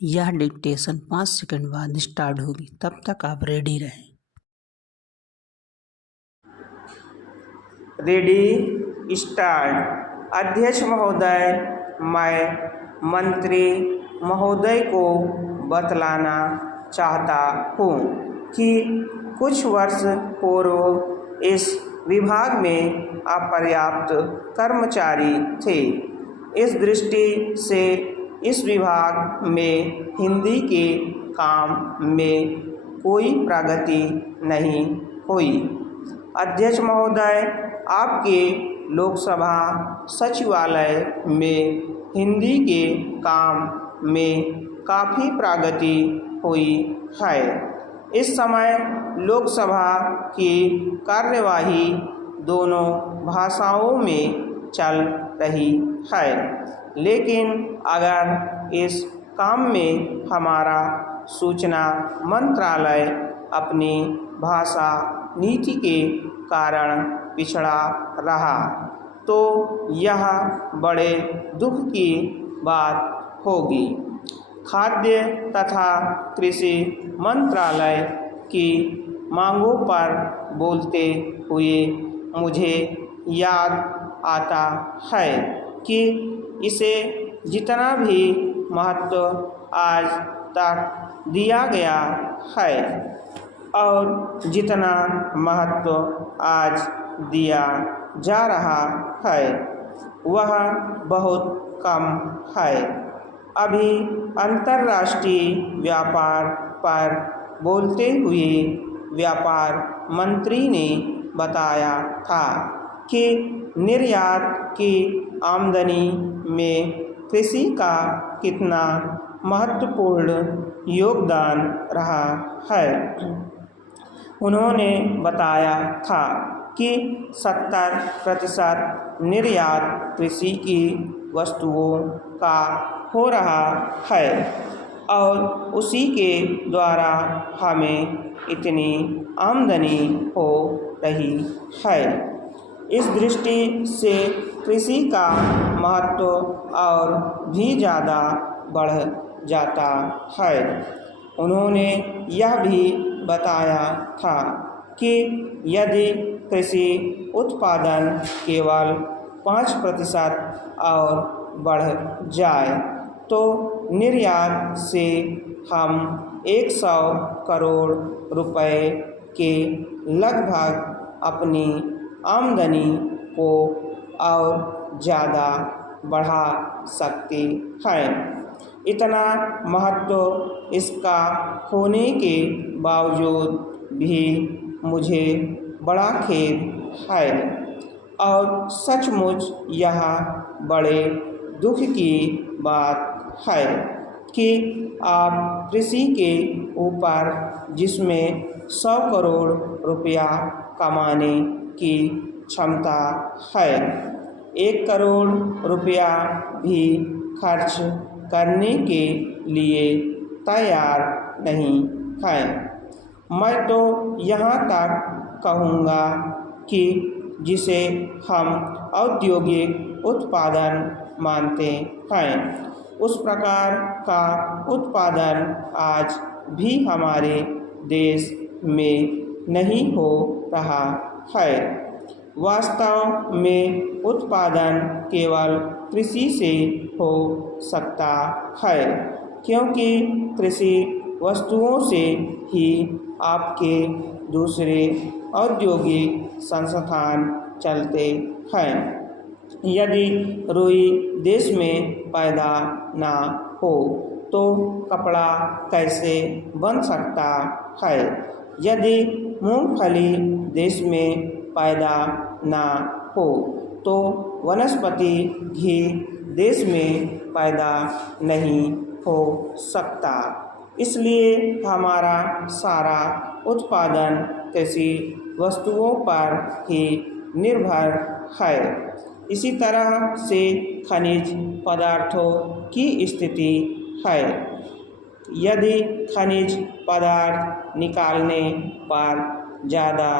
यह dictation 5 second बाद start होगी, तब तक आप रेडी रहें। Ready start. अध्यक्ष महोदय, मैं मंत्री महोदय को बतलाना चाहता हूँ कि कुछ वर्ष पूर्व इस विभाग में अपर्याप्त कर्मचारी थे। इस दृष्टि से इस विभाग में हिंदी के काम में कोई प्रगति नहीं हुई। अध्यक्ष महोदय, आपके लोकसभा सचिवालय में हिंदी के काम में काफ़ी प्रगति हुई है। इस समय लोकसभा की कार्यवाही दोनों भाषाओं में चल रही है, लेकिन अगर इस काम में हमारा सूचना मंत्रालय अपनी भाषा नीति के कारण पिछड़ा रहा तो यह बड़े दुख की बात होगी। खाद्य तथा कृषि मंत्रालय की मांगों पर बोलते हुए मुझे याद आता है कि इसे जितना भी महत्व आज तक दिया गया है और जितना महत्व आज दिया जा रहा है वह बहुत कम है। अभी अंतर्राष्ट्रीय व्यापार पर बोलते हुए व्यापार मंत्री ने बताया था कि निर्यात की आमदनी में कृषि का कितना महत्वपूर्ण योगदान रहा है। उन्होंने बताया था कि 70% निर्यात कृषि की वस्तुओं का हो रहा है और उसी के द्वारा हमें इतनी आमदनी हो रही है। इस दृष्टि से कृषि का महत्व और भी ज़्यादा बढ़ जाता है। उन्होंने यह भी बताया था कि यदि कृषि उत्पादन केवल 5% और बढ़ जाए तो निर्यात से हम 100 करोड़ रुपए के लगभग अपनी आमदनी को और ज़्यादा बढ़ा सकते हैं। इतना महत्व इसका होने के बावजूद भी मुझे बड़ा खेद है और सचमुच यह बड़े दुख की बात है कि आप कृषि के ऊपर जिसमें 100 करोड़ रुपया कमाने की क्षमता है, 1 करोड़ रुपया भी खर्च करने के लिए तैयार नहीं है। मैं तो यहाँ तक कहूँगा कि जिसे हम औद्योगिक उत्पादन मानते हैं उस प्रकार का उत्पादन आज भी हमारे देश में नहीं हो रहा है। वास्तव में उत्पादन केवल कृषि से हो सकता है, क्योंकि कृषि वस्तुओं से ही आपके दूसरे औद्योगिक संस्थान चलते हैं। यदि रुई देश में पैदा ना हो तो कपड़ा कैसे बन सकता है? यदि मूंगफली देश में पैदा ना हो तो वनस्पति घी देश में पैदा नहीं हो सकता। इसलिए हमारा सारा उत्पादन कृषि वस्तुओं पर ही निर्भर है। इसी तरह से खनिज पदार्थों की स्थिति है। यदि खनिज पदार्थ निकालने पर ज़्यादा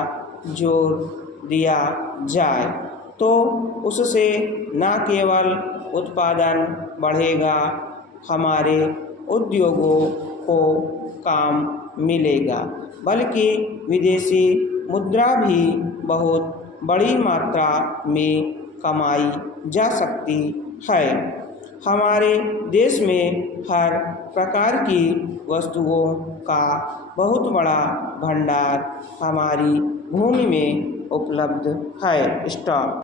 जोर दिया जाए तो उससे न केवल उत्पादन बढ़ेगा, हमारे उद्योगों को काम मिलेगा, बल्कि विदेशी मुद्रा भी बहुत बड़ी मात्रा में कमाई जा सकती है। हमारे देश में हर प्रकार की वस्तुओं का बहुत बड़ा भंडार हमारी भूमि में उपलब्ध है। स्टॉप।